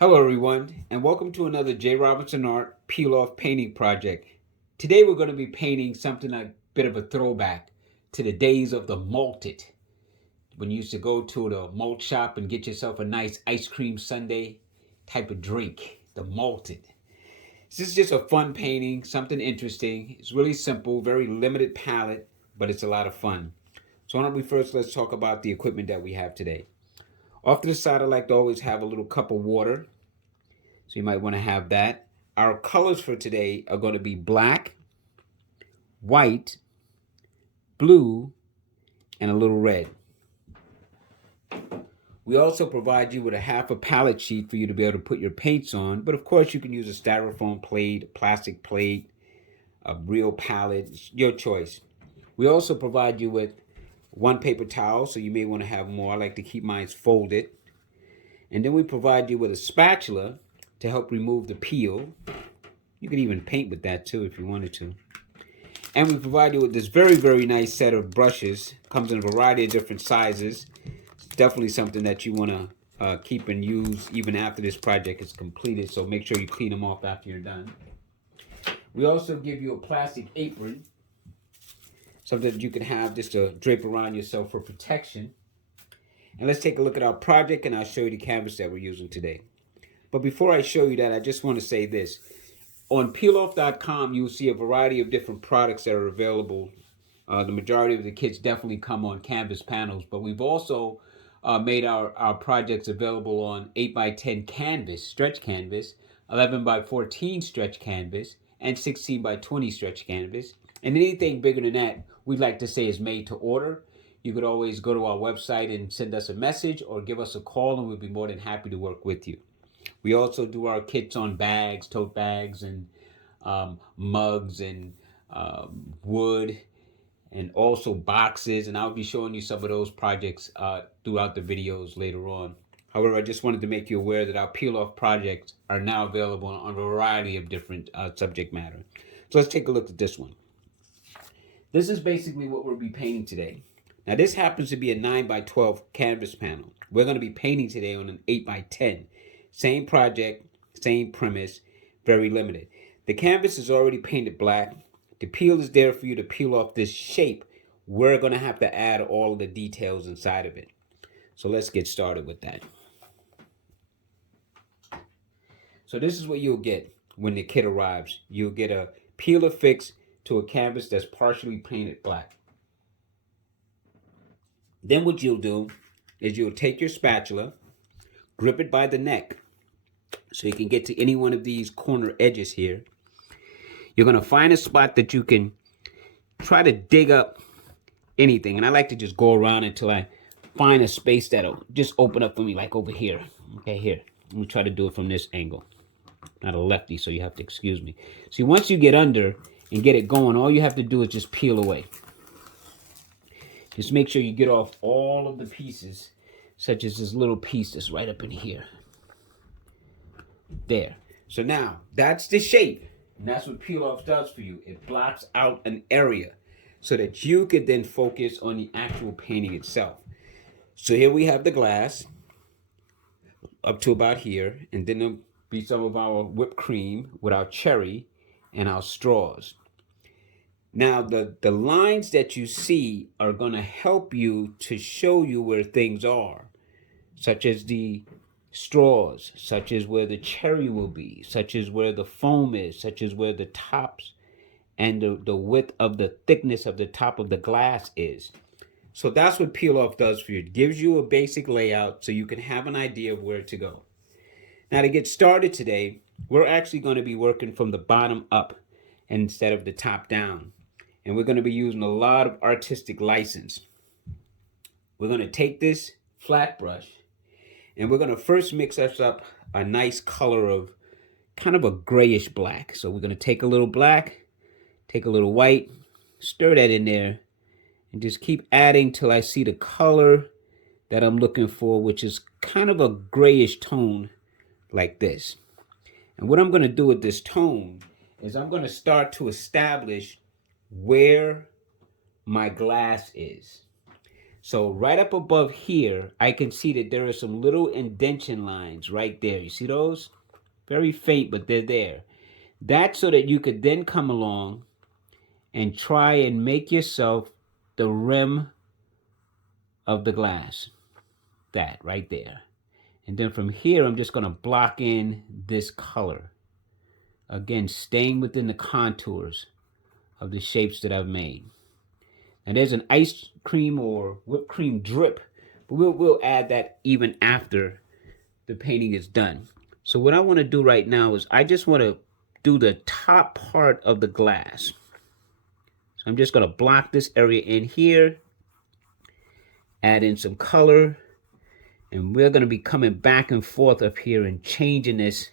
Hello everyone, and welcome to another J. Robinson Art peel-off painting project. Today we're going to be painting something a bit of a throwback to the days of the Malted. When you used to go to the malt shop and get yourself a nice ice cream sundae type of drink, the Malted. This is just a fun painting, something interesting. It's really simple, very limited palette, but it's a lot of fun. So why don't we first let's talk about the equipment that we have today. Off to the side, I like to always have a little cup of water. So you might want to have that. Our colors for today are going to be black, white, blue, and a little red. We also provide you with a half a palette sheet for you to be able to put your paints on. But of course, you can use a styrofoam plate, a plastic plate, a real palette, it's your choice. We also provide you with one paper towel, so you may want to have more. I like to keep mine folded. And then we provide you with a spatula to help remove the peel. You can even paint with that too if you wanted to. And we provide you with this very, very nice set of brushes. Comes in a variety of different sizes. It's definitely something that you want to keep and use even after this project is completed. So make sure you clean them off after you're done. We also give you a plastic apron. Something that you can have just to drape around yourself for protection. And let's take a look at our project and I'll show you the canvas that we're using today. But before I show you that, I just want to say this. On peeloff.com, you'll see a variety of different products that are available. The majority of the kits definitely come on canvas panels, but we've also made our projects available on 8x10 canvas, stretch canvas, 11x14 stretch canvas, and 16x20 stretch canvas. And anything bigger than that, we'd like to say is made to order. You could always go to our website and send us a message or give us a call, and we'll be more than happy to work with you. We also do our kits on bags, tote bags, and mugs, and wood, and also boxes. And I'll be showing you some of those projects throughout the videos later on. However, I just wanted to make you aware that our peel-off projects are now available on a variety of different subject matter. So let's take a look at this one. This is basically what we'll be painting today. Now this happens to be a 9x12 canvas panel. We're going to be painting today on an 8x10. Same project, same premise, very limited. The canvas is already painted black. The peel is there for you to peel off this shape. We're going to have to add all of the details inside of it. So let's get started with that. So this is what you'll get when the kit arrives. You'll get a peel affixed to a canvas that's partially painted black. Then what you'll do is you'll take your spatula, grip it by the neck so you can get to any one of these corner edges here. You're going to find a spot that you can try to dig up anything. And I like to just go around until I find a space that'll just open up for me, like over here. Okay, here. Let me try to do it from this angle. Not a lefty, so you have to excuse me. See, once you get under and get it going, all you have to do is just peel away. Just make sure you get off all of the pieces, such as this little piece that's right up in here. There. So now, that's the shape. And that's what peel-off does for you. It blocks out an area so that you could then focus on the actual painting itself. So here we have the glass up to about here. And then there'll be some of our whipped cream with our cherry and our straws. Now, the lines that you see are going to help you to show you where things are, such as the straws, such as where the cherry will be, such as where the foam is, such as where the tops and the width of the thickness of the top of the glass is. So that's what peel-off does for you. It gives you a basic layout so you can have an idea of where to go. Now, to get started today, we're actually going to be working from the bottom up instead of the top down. And we're going to be using a lot of artistic license. We're going to take this flat brush and we're going to first mix us up a nice color of kind of a grayish black. So we're going to take a little black, take a little white, stir that in there, and just keep adding till I see the color that I'm looking for, which is kind of a grayish tone like this. And what I'm going to do with this tone is I'm going to start to establish where my glass is. So right up above here, I can see that there are some little indentation lines right there. You see those? Very faint, but they're there. That's so that you could then come along and try and make yourself the rim of the glass. That right there. And then from here, I'm just going to block in this color. Again, staying within the contours of the shapes that I've made. And there's an ice cream or whipped cream drip, but we'll add that even after the painting is done. So what I want to do right now is I just want to do the top part of the glass. So I'm just going to block this area in here, add in some color, and we're going to be coming back and forth up here and changing this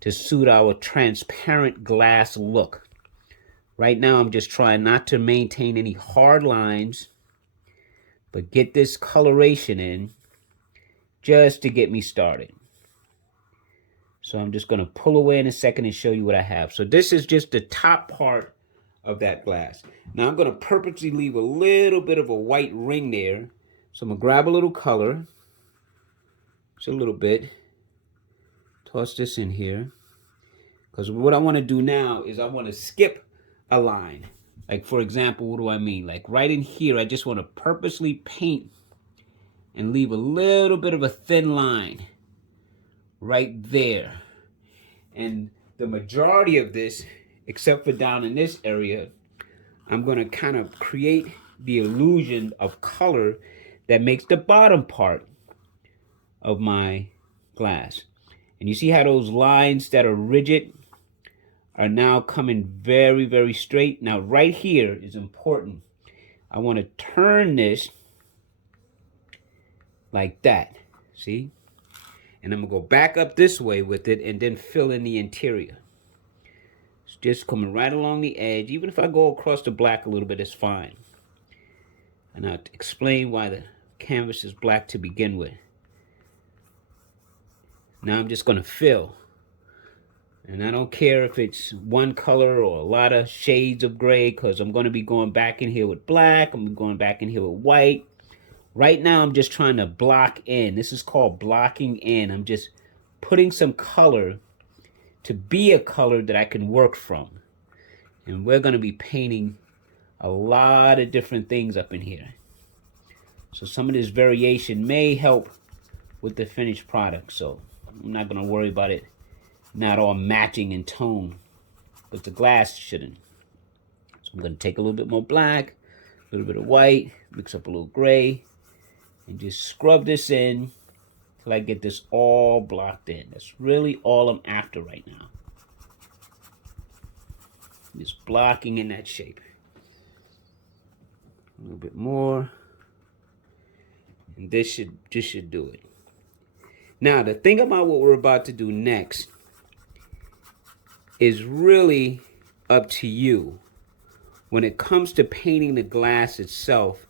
to suit our transparent glass look. Right now, I'm just trying not to maintain any hard lines, but get this coloration in just to get me started. So I'm just going to pull away in a second and show you what I have. So this is just the top part of that glass. Now I'm going to purposely leave a little bit of a white ring there. So I'm going to grab a little color, just a little bit, toss this in here. Because what I want to do now is I want to skip a line. Like, for example, what do I mean? Like right in here, I just want to purposely paint and leave a little bit of a thin line right there. And the majority of this, except for down in this area, I'm going to kind of create the illusion of color that makes the bottom part of my glass. And you see how those lines that are rigid are now coming very, very straight. Now right here is important. I want to turn this like that, see? And I'm going to go back up this way with it and then fill in the interior. It's just coming right along the edge. Even if I go across the black a little bit, it's fine. And I'll explain why the canvas is black to begin with. Now I'm just going to fill. And I don't care if it's one color or a lot of shades of gray, because I'm going to be going back in here with black. I'm going back in here with white. Right now, I'm just trying to block in. This is called blocking in. I'm just putting some color to be a color that I can work from. And we're going to be painting a lot of different things up in here. So some of this variation may help with the finished product. So I'm not going to worry about it not all matching in tone, but the glass shouldn't. So I'm going to take a little bit more black, a little bit of white, mix up a little gray, and just scrub this in till I get this all blocked in. That's really all I'm after right now. Just blocking in that shape. A little bit more. And this should do it. Now, the thing about what we're about to do next is really up to you. When it comes to painting the glass itself,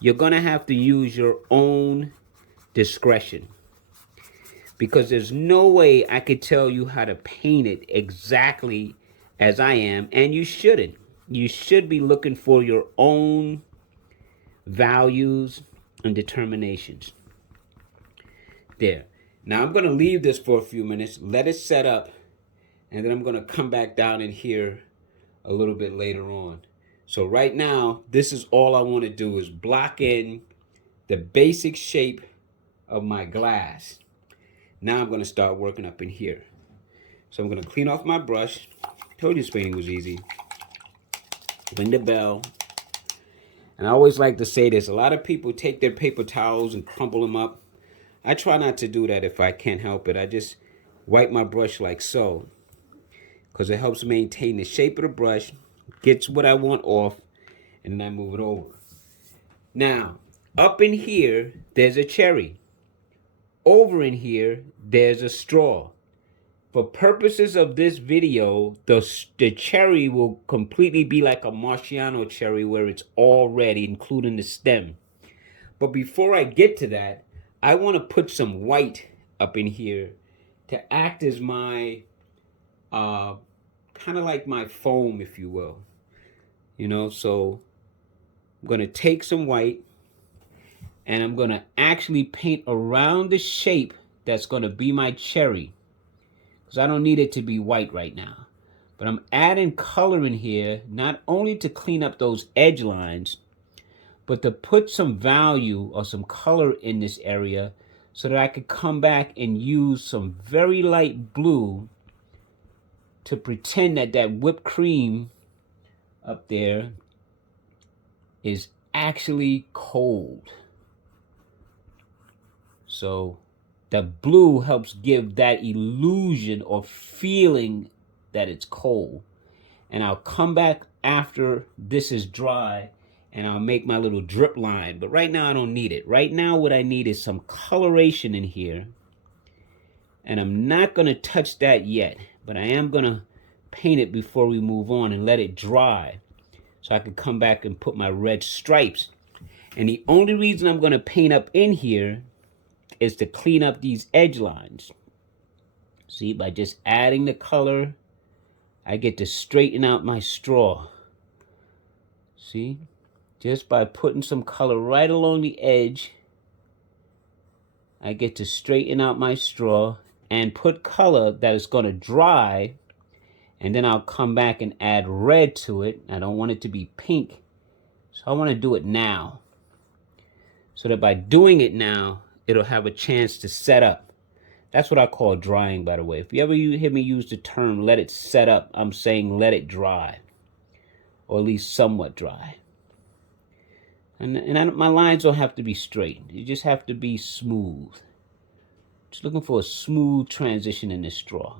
you're going to have to use your own discretion. Because there's no way I could tell you how to paint it exactly as I am, and you shouldn't. You should be looking for your own values and determinations. There. Now I'm going to leave this for a few minutes, let it set up, and then I'm going to come back down in here a little bit later on. So right now, this is all I want to do is block in the basic shape of my glass. Now I'm going to start working up in here. So I'm going to clean off my brush. Told you this painting was easy. Ring the bell. And I always like to say this. A lot of people take their paper towels and crumple them up. I try not to do that if I can't help it. I just wipe my brush like so, because it helps maintain the shape of the brush, gets what I want off, and then I move it over. Now, up in here, there's a cherry. Over in here, there's a straw. For purposes of this video, the cherry will completely be like a Marciano cherry where it's all red, including the stem. But before I get to that, I want to put some white up in here to act as my, kind of like my foam, if you will. You know, so I'm going to take some white And I'm going to actually paint around the shape that's going to be my cherry, because I don't need it to be white right now. But I'm adding color in here, not only to clean up those edge lines, but to put some value or some color in this area so that I could come back and use some very light blue to pretend that that whipped cream up there is actually cold. So the blue helps give that illusion or feeling that it's cold. And I'll come back after this is dry and I'll make my little drip line. But right now I don't need it. Right now what I need is some coloration in here. And I'm not going to touch that yet, but I am going to paint it before we move on and let it dry so I can come back and put my red stripes. And the only reason I'm going to paint up in here is to clean up these edge lines. See, by just adding the color, I get to straighten out my straw. See, just by putting some color right along the edge, I get to straighten out my straw and put color that is going to dry, and then I'll come back and add red to it. I don't want it to be pink, so I want to do it now, so that by doing it now, it'll have a chance to set up. That's what I call drying, by the way. If you ever hear me use the term let it set up, I'm saying let it dry, or at least somewhat dry. And my lines don't have to be straight. You just have to be smooth. Just looking for a smooth transition in this straw.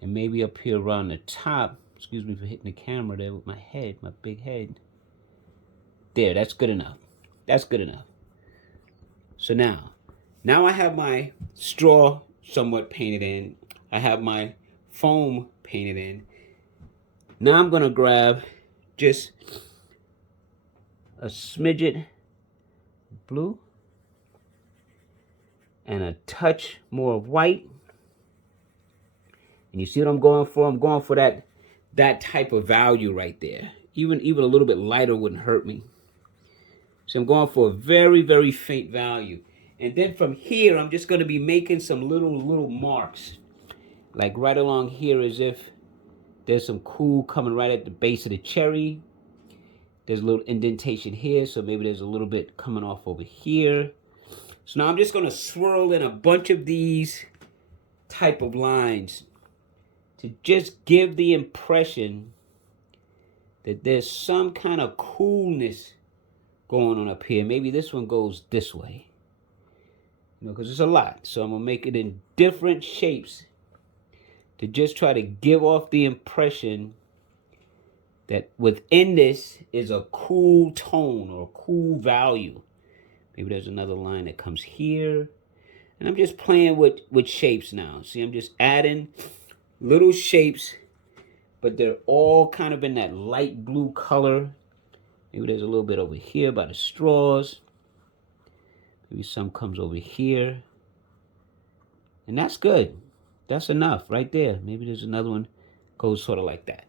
And maybe up here around the top, excuse me for hitting the camera there with my head, my big head. There, that's good enough. That's good enough. So now I have my straw somewhat painted in. I have my foam painted in. Now I'm going to grab just a smidget blue and a touch more of white. And you see what I'm going for? I'm going for that type of value right there. Even a little bit lighter wouldn't hurt me. So I'm going for a very, very faint value. And then from here, I'm just going to be making some little marks. Like right along here, as if there's some cool coming right at the base of the cherry. There's a little indentation here, so maybe there's a little bit coming off over here. So now I'm just going to swirl in a bunch of these type of lines to just give the impression that there's some kind of coolness going on up here. Maybe this one goes this way, you know, because there's a lot. So I'm going to make it in different shapes to just try to give off the impression that within this is a cool tone or a cool value. Maybe there's another line that comes here. And I'm just playing with shapes now. See, I'm just adding little shapes, but they're all kind of in that light blue color. Maybe there's a little bit over here by the straws. Maybe some comes over here. And that's good. That's enough right there. Maybe there's another one goes sort of like that.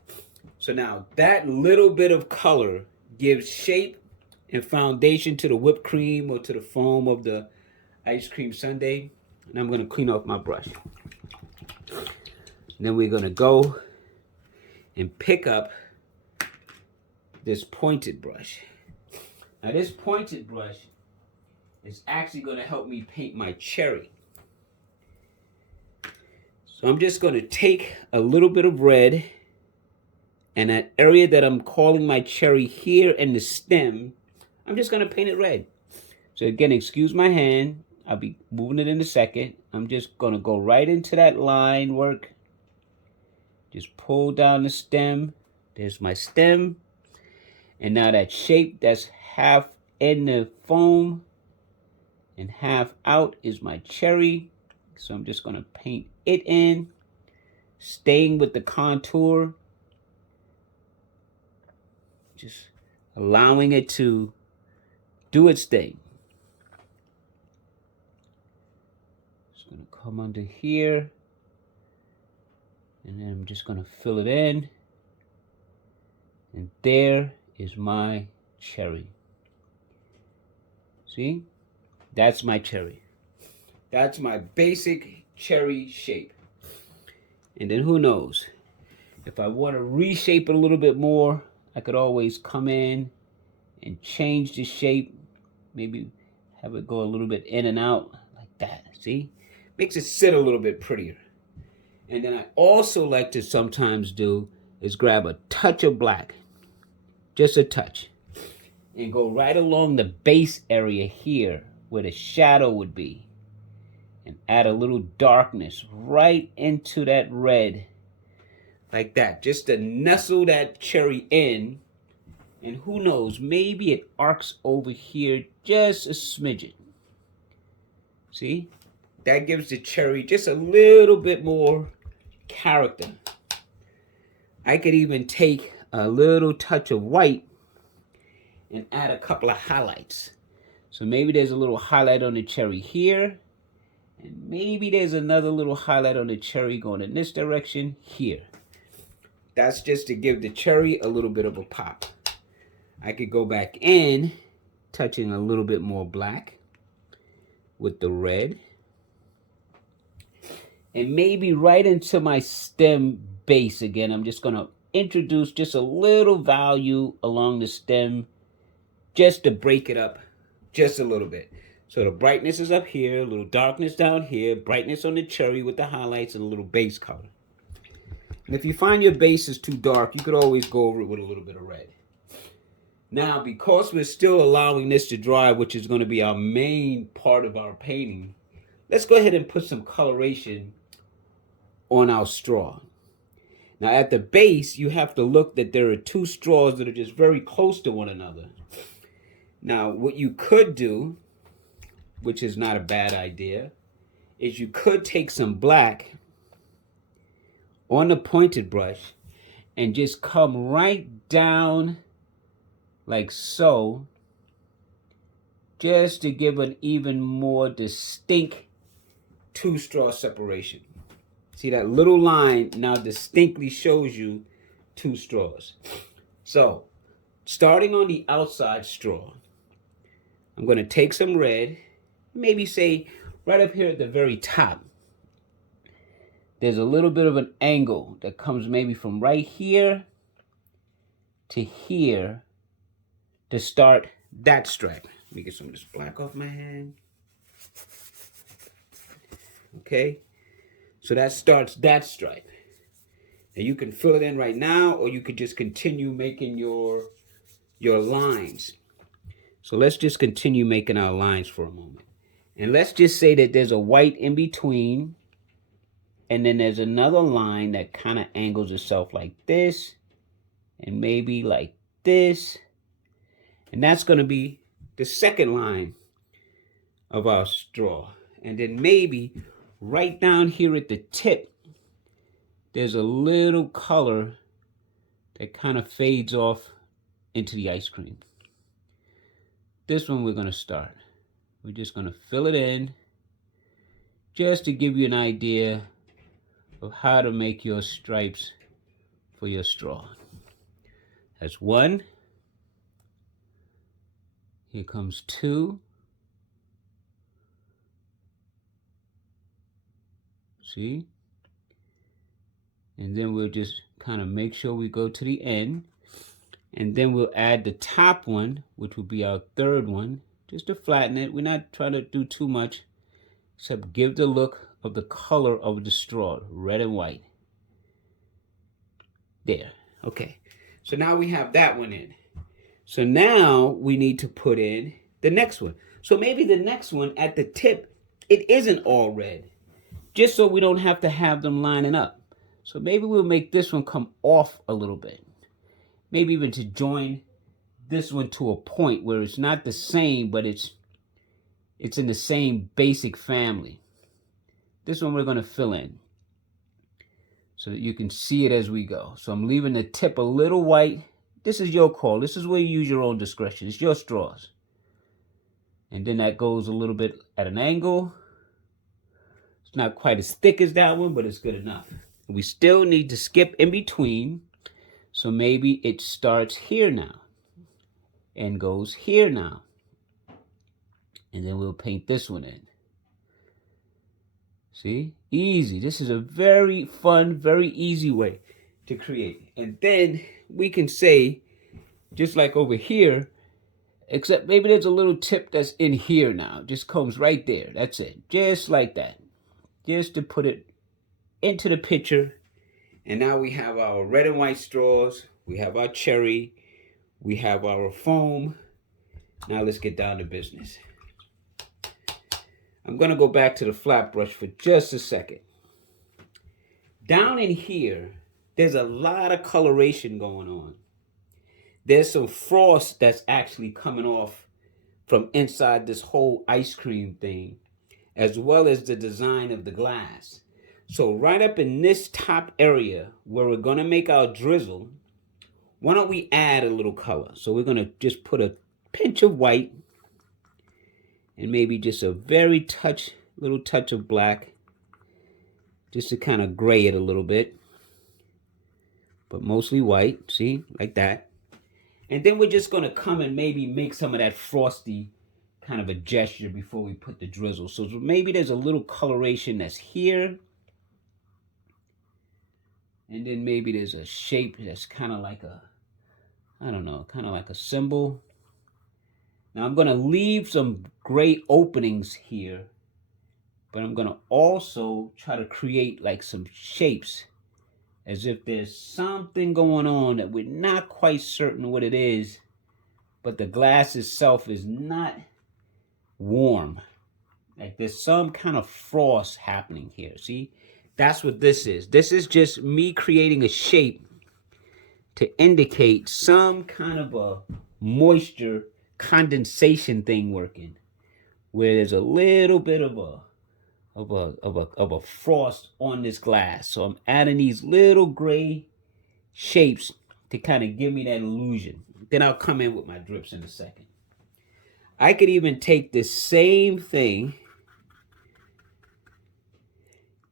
So now that little bit of color gives shape and foundation to the whipped cream or to the foam of the ice cream sundae. And I'm going to clean off my brush. And then we're going to go and pick up this pointed brush. Now this pointed brush is actually going to help me paint my cherry. So I'm just going to take a little bit of red, and that area that I'm calling my cherry here in the stem, I'm just going to paint it red. So again, excuse my hand. I'll be moving it in a second. I'm just going to go right into that line work. Just pull down the stem. There's my stem. And now that shape that's half in the foam and half out is my cherry. So I'm just going to paint it in, staying with the contour. Just allowing it to do its thing. Just going to come under here. And then I'm just going to fill it in. And there is my cherry. See? That's my cherry. That's my basic cherry shape. And then who knows? If I want to reshape it a little bit more, I could always come in and change the shape. Maybe have it go a little bit in and out like that. See? Makes it sit a little bit prettier. And then I also like to sometimes do is grab a touch of black, just a touch, and go right along the base area here where the shadow would be, and add a little darkness right into that red, like that, just to nestle that cherry in. And who knows, maybe it arcs over here just a smidgen. See? That gives the cherry just a little bit more character. I could even take a little touch of white and add a couple of highlights. So maybe there's a little highlight on the cherry here, and maybe there's another little highlight on the cherry going in this direction here. That's just to give the cherry a little bit of a pop. I could go back in, touching a little bit more black with the red. And maybe right into my stem base again, I'm just going to introduce just a little value along the stem just to break it up just a little bit. So the brightness is up here, a little darkness down here, brightness on the cherry with the highlights and a little base color. And if you find your base is too dark, you could always go over it with a little bit of red. Now, because we're still allowing this to dry, which is going to be our main part of our painting, let's go ahead and put some coloration on our straw. Now, at the base, you have to look that there are two straws that are just very close to one another. Now, what you could do, which is not a bad idea, is you could take some black on the pointed brush and just come right down like so, just to give an even more distinct two straw separation. See, that little line now distinctly shows you two straws. So, starting on the outside straw, I'm going to take some red, maybe say right up here at the very top. There's a little bit of an angle that comes maybe from right here to here to start that stripe. Let me get some of this black off my hand. Okay, so that starts that stripe. Now you can fill it in right now, or you could just continue making your lines. So let's just continue making our lines for a moment. And let's just say that there's a white in between, and then there's another line that kind of angles itself like this, and maybe like this. And that's going to be the second line of our straw. And then maybe right down here at the tip, there's a little color that kind of fades off into the ice cream. This one we're going to start. We're just going to fill it in just to give you an idea of how to make your stripes for your straw. That's one. Here comes two. See? And then we'll just kind of make sure we go to the end. And then we'll add the top one, which will be our third one, just to flatten it. We're not trying to do too much, except give the look of the color of the straw, red and white. There. Okay. So now we have that one in. So now we need to put in the next one. So maybe the next one at the tip, it isn't all red, just so we don't have to have them lining up. So maybe we'll make this one come off a little bit. Maybe even to join this one to a point where it's not the same, but it's in the same basic family. This one we're going to fill in so that you can see it as we go. So I'm leaving the tip a little white. This is your call. This is where you use your own discretion. It's your straws. And then that goes a little bit at an angle. It's not quite as thick as that one, but it's good enough. We still need to skip in between. So maybe it starts here now and goes here now. And then we'll paint this one in. See? Easy. This is a very fun, very easy way to create. And then we can say, just like over here, except maybe there's a little tip that's in here now. Just comes right there. That's it. Just like that. Just to put it into the picture. And now we have our red and white straws. We have our cherry. We have our foam. Now let's get down to business. I'm going to go back to the flat brush for just a second. Down in here, there's a lot of coloration going on. There's some frost that's actually coming off from inside this whole ice cream thing, as well as the design of the glass. So right up in this top area where we're going to make our drizzle, why don't we add a little color? So we're going to just put a pinch of white and maybe just a very little touch of black, just to kind of gray it a little bit, but mostly white, see, like that. And then we're just going to come and maybe make some of that frosty kind of a gesture before we put the drizzle. So maybe there's a little coloration that's here. And then maybe there's a shape that's kind of like a, I don't know, kind of like a symbol. Now I'm going to leave some gray openings here, but I'm going to also try to create like some shapes as if there's something going on that we're not quite certain what it is, but the glass itself is not warm. Like there's some kind of frost happening here. See, that's what this is. This is just me creating a shape to indicate some kind of a moisture condensation thing working, where there's a little bit of a frost on this glass. So I'm adding these little gray shapes to kind of give me that illusion. Then I'll come in with my drips in a second. I could even take this same thing,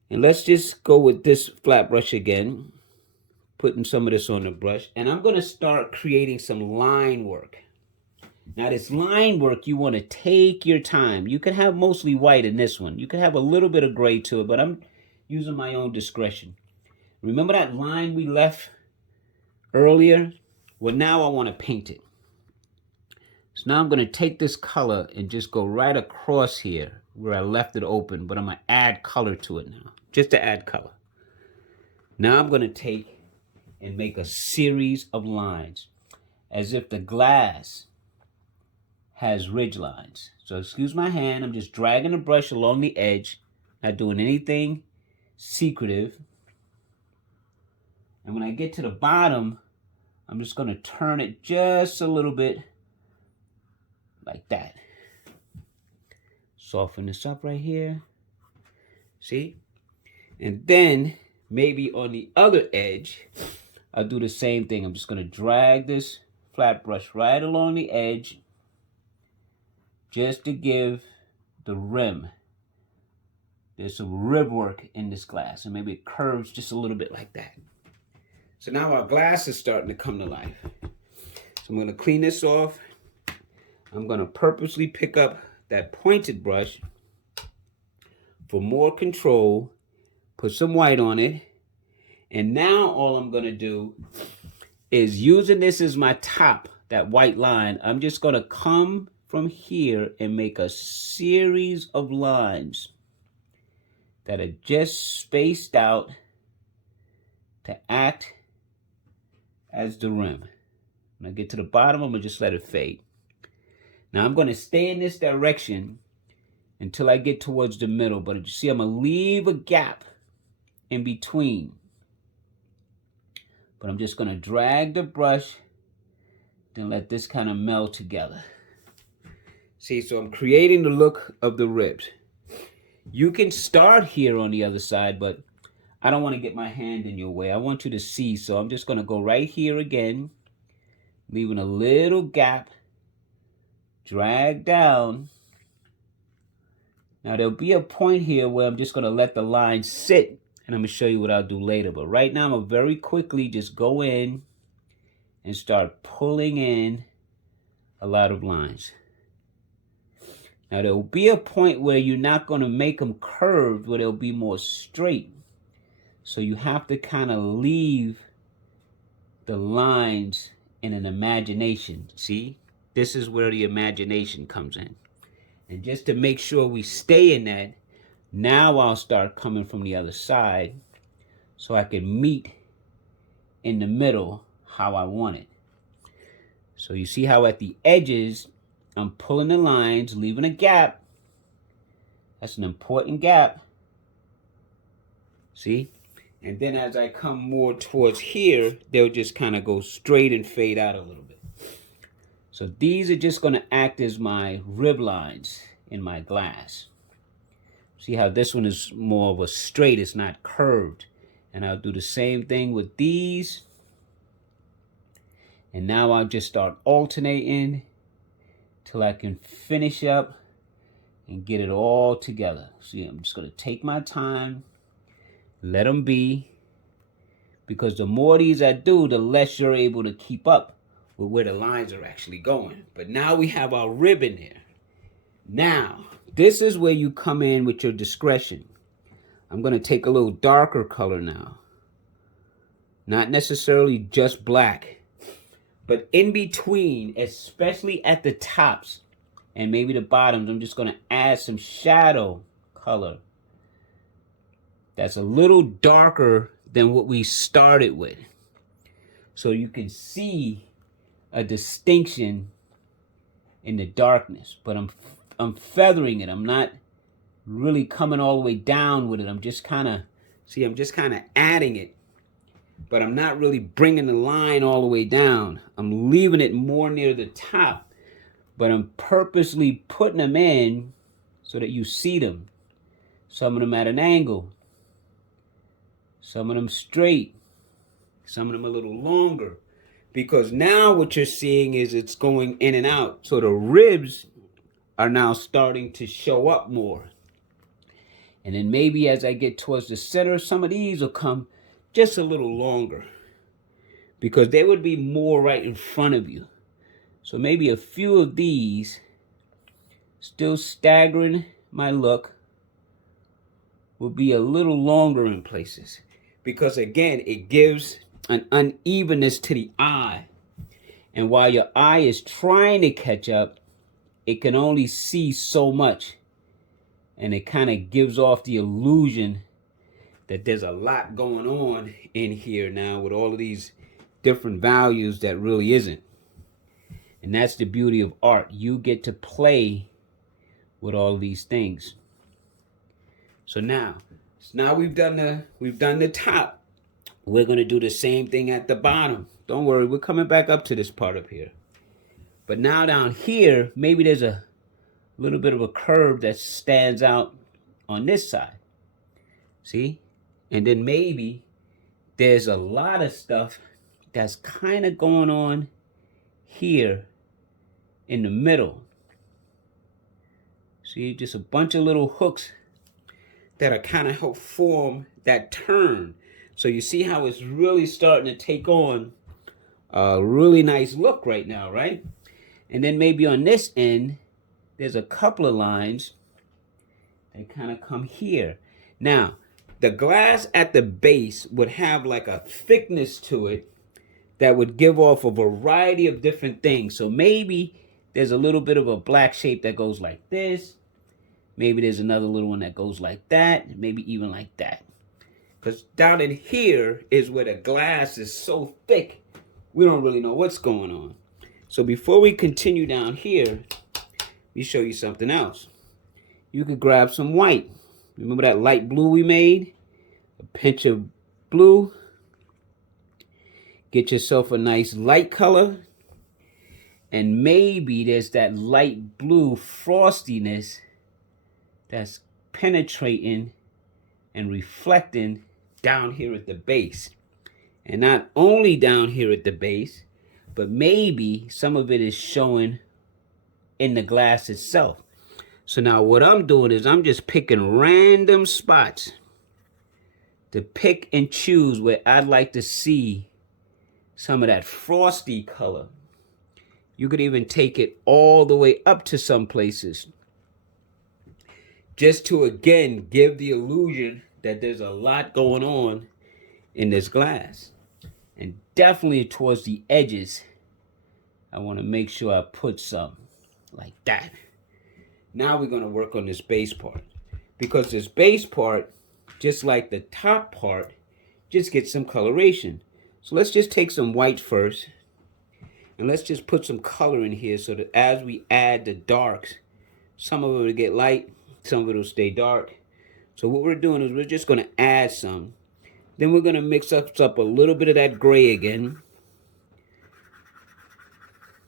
and let's just go with this flat brush again, putting some of this on the brush, and I'm going to start creating some line work. Now this line work, you want to take your time. You can have mostly white in this one. You can have a little bit of gray to it, but I'm using my own discretion. Remember that line we left earlier? Well, now I want to paint it. So now I'm going to take this color and just go right across here where I left it open, but I'm going to add color to it now, just to add color. Now I'm going to take and make a series of lines as if the glass has ridge lines. So excuse my hand, I'm just dragging the brush along the edge, not doing anything secretive. And when I get to the bottom, I'm just going to turn it just a little bit like that. Soften this up right here. See? And then maybe on the other edge, I'll do the same thing. I'm just going to drag this flat brush right along the edge just to give the rim. There's some rib work in this glass, and maybe it curves just a little bit like that. So now our glass is starting to come to life. So I'm going to clean this off. I'm going to purposely pick up that pointed brush for more control, put some white on it, and now all I'm going to do is, using this as my top, that white line, I'm just going to come from here and make a series of lines that are just spaced out to act as the rim. When I get to the bottom, I'm going to just let it fade. Now I'm going to stay in this direction until I get towards the middle, but you see I'm going to leave a gap in between. But I'm just going to drag the brush, then let this kind of meld together. See, so I'm creating the look of the ribs. You can start here on the other side, but I don't want to get my hand in your way. I want you to see, so I'm just going to go right here again, leaving a little gap, drag down. Now there'll be a point here where I'm just going to let the line sit, and I'm going to show you what I'll do later. But right now I'm going to very quickly just go in and start pulling in a lot of lines. Now there will be a point where you're not going to make them curved, where they'll be more straight. So you have to kind of leave the lines in an imagination. See, this is where the imagination comes in. And just to make sure we stay in that, now I'll start coming from the other side so I can meet in the middle how I want it. So you see how at the edges, I'm pulling the lines, leaving a gap. That's an important gap. See? And then as I come more towards here, they'll just kind of go straight and fade out a little bit. So these are just going to act as my rib lines in my glass. See how this one is more of a straight, it's not curved. And I'll do the same thing with these. And now I'll just start alternating till I can finish up and get it all together. See, I'm just going to take my time, let them be, because the more these I do, the less you're able to keep up with where the lines are actually going. But now we have our ribbon here. Now, this is where you come in with your discretion. I'm going to take a little darker color now. Not necessarily just black, but in between, especially at the tops and maybe the bottoms, I'm just going to add some shadow color that's a little darker than what we started with. So you can see a distinction in the darkness, but I'm feathering it. I'm not really coming all the way down with it. I'm just kind of adding it, but I'm not really bringing the line all the way down. I'm leaving it more near the top, but I'm purposely putting them in so that you see them. Some of them at an angle, some of them straight, some of them a little longer, because now what you're seeing is it's going in and out. So the ribs are now starting to show up more. And then maybe as I get towards the center, some of these will come just a little longer because they would be more right in front of you. So maybe a few of these, still staggering my look, will be a little longer in places. Because again, it gives an unevenness to the eye. And while your eye is trying to catch up, it can only see so much. And it kind of gives off the illusion that there's a lot going on in here now with all of these different values that really isn't. And that's the beauty of art. You get to play with all these things. So now we've done the top. We're going to do the same thing at the bottom. Don't worry, we're coming back up to this part up here. But now down here, maybe there's a little bit of a curve that stands out on this side. See? And then maybe there's a lot of stuff that's kind of going on here in the middle. See, just a bunch of little hooks that are kind of help form that turn. So you see how it's really starting to take on a really nice look right now, right? And then maybe on this end, there's a couple of lines that kind of come here. Now, the glass at the base would have like a thickness to it that would give off a variety of different things. So maybe there's a little bit of a black shape that goes like this. Maybe there's another little one that goes like that. Maybe even like that. Because down in here is where the glass is so thick, we don't really know what's going on. So before we continue down here, let me show you something else. You could grab some white. Remember that light blue we made? A pinch of blue. Get yourself a nice light color. And maybe there's that light blue frostiness that's penetrating and reflecting down here at the base. And not only down here at the base, but maybe some of it is showing in the glass itself. So now what I'm doing is I'm just picking random spots to pick and choose where I'd like to see some of that frosty color. You could even take it all the way up to some places just to again give the illusion that there's a lot going on in this glass. And definitely towards the edges, I want to make sure I put some like that. Now we're going to work on this base part, because this base part, just like the top part, just gets some coloration. So let's just take some white first, and let's just put some color in here so that as we add the darks, some of it will get light, some of it will stay dark. So what we're doing is we're just going to add some. Then we're going to mix up a little bit of that gray again.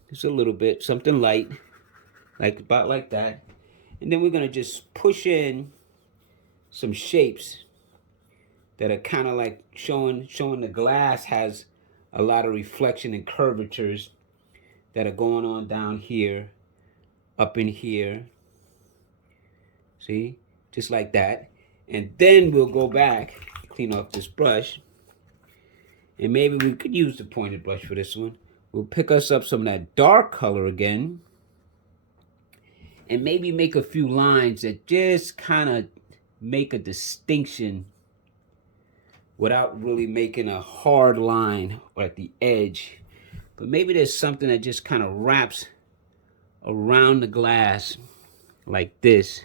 Just a little bit, something light, like about like that. And then we're going to just push in some shapes that are kind of like showing the glass has a lot of reflection and curvatures that are going on down here, up in here. See? Just like that. And then we'll go back, clean off this brush. And maybe we could use the pointed brush for this one. We'll pick us up some of that dark color again. And maybe make a few lines that just kind of make a distinction without really making a hard line or at the edge. But maybe there's something that just kind of wraps around the glass like this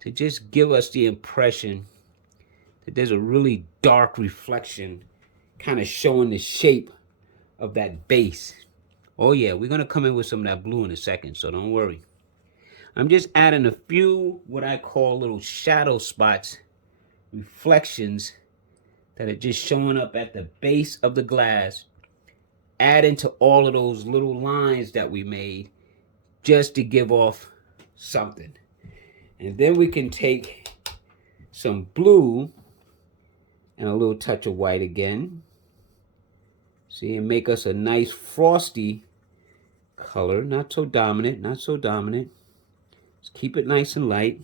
to just give us the impression that there's a really dark reflection kind of showing the shape of that base. Oh yeah, we're going to come in with some of that blue in a second, so don't worry. I'm just adding a few what I call little shadow spots, reflections that are just showing up at the base of the glass, adding to all of those little lines that we made just to give off something. And then we can take some blue and a little touch of white again. See, and make us a nice frosty color. Not so dominant, not so dominant. Just keep it nice and light.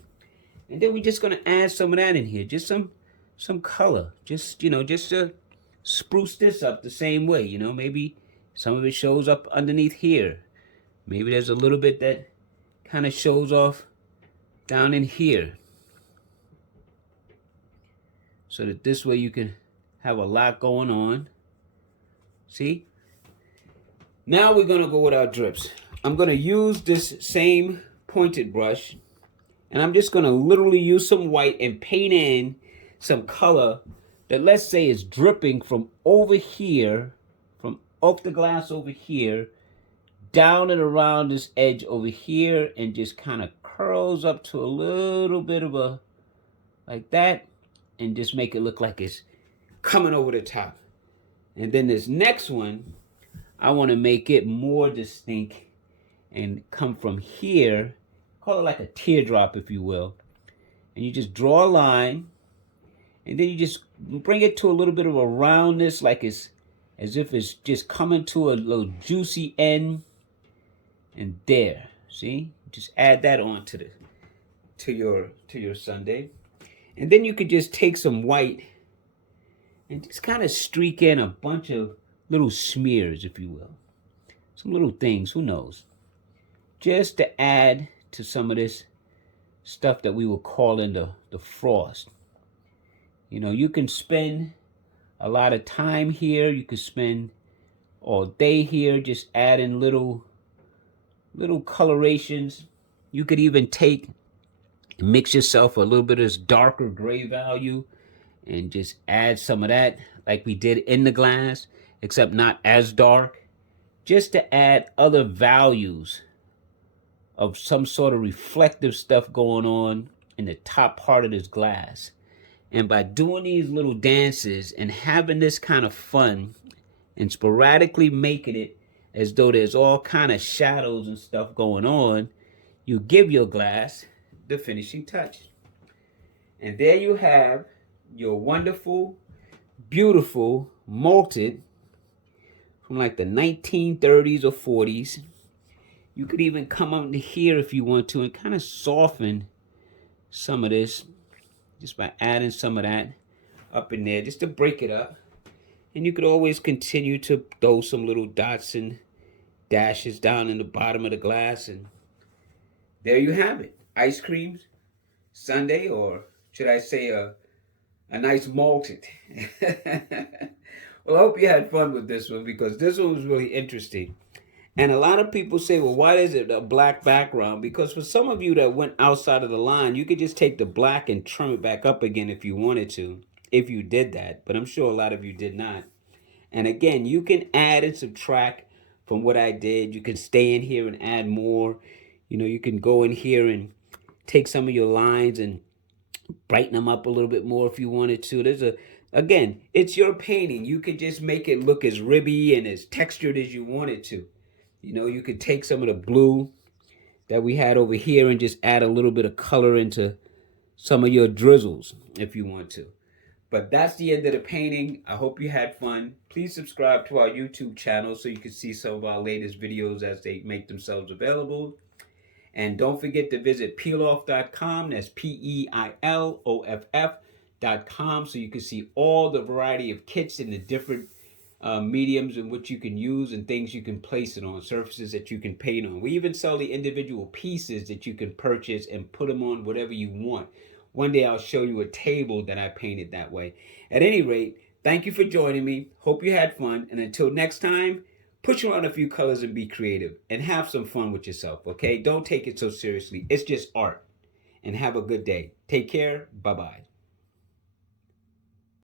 And then we're just going to add some of that in here. Just some color. Just, just to spruce this up the same way. Maybe some of it shows up underneath here. Maybe there's a little bit that kind of shows off down in here. So that this way you can have a lot going on. See? Now we're going to go with our drips. I'm going to use this same pointed brush, and I'm just going to literally use some white and paint in some color that, let's say, is dripping from over here, from off the glass over here, down and around this edge over here, and just kind of curls up to a little bit of a, like that, and just make it look like it's coming over the top. And then this next one, I want to make it more distinct and come from here, call it like a teardrop, if you will. And you just draw a line, and then you just bring it to a little bit of a roundness, like it's as if it's just coming to a little juicy end. And there, see? Just add that on to your sundae. And then you could just take some white and just kind of streak in a bunch of little smears, if you will. Some little things, who knows? Just to add to some of this stuff that we were calling the frost. You can spend a lot of time here. You could spend all day here just adding little colorations. You could even mix yourself a little bit of this darker gray value and just add some of that like we did in the glass, except not as dark, just to add other values of some sort of reflective stuff going on in the top part of this glass. And by doing these little dances and having this kind of fun and sporadically making it as though there's all kind of shadows and stuff going on, you give your glass the finishing touch. And there you have your wonderful, beautiful malted from like the 1930s or 40s. You could even come up to here if you want to and kind of soften some of this just by adding some of that up in there just to break it up. And you could always continue to throw some little dots and dashes down in the bottom of the glass. And there you have it. Ice creams, Sunday, or should I say a nice malted. Well, I hope you had fun with this one because this one was really interesting. And a lot of people say, well, why is it a black background? Because for some of you that went outside of the line, you could just take the black and trim it back up again if you wanted to, if you did that. But I'm sure a lot of you did not. And again, you can add and subtract from what I did. You can stay in here and add more. You know, you can go in here and take some of your lines and brighten them up a little bit more if you wanted to. Again, it's your painting. You could just make it look as ribby and as textured as you wanted to. You know, you could take some of the blue that we had over here and just add a little bit of color into some of your drizzles if you want to. But that's the end of the painting. I hope you had fun. Please subscribe to our YouTube channel so you can see some of our latest videos as they make themselves available. And don't forget to visit peeloff.com. That's PEILOFF.com, so you can see all the variety of kits and the different mediums in which you can use and things you can place it on, surfaces that you can paint on. We even sell the individual pieces that you can purchase and put them on whatever you want. One day I'll show you a table that I painted that way. At any rate, thank you for joining me. Hope you had fun. And until next time, push around a few colors and be creative and have some fun with yourself, okay? Don't take it so seriously. It's just art. And have a good day. Take care. Bye-bye.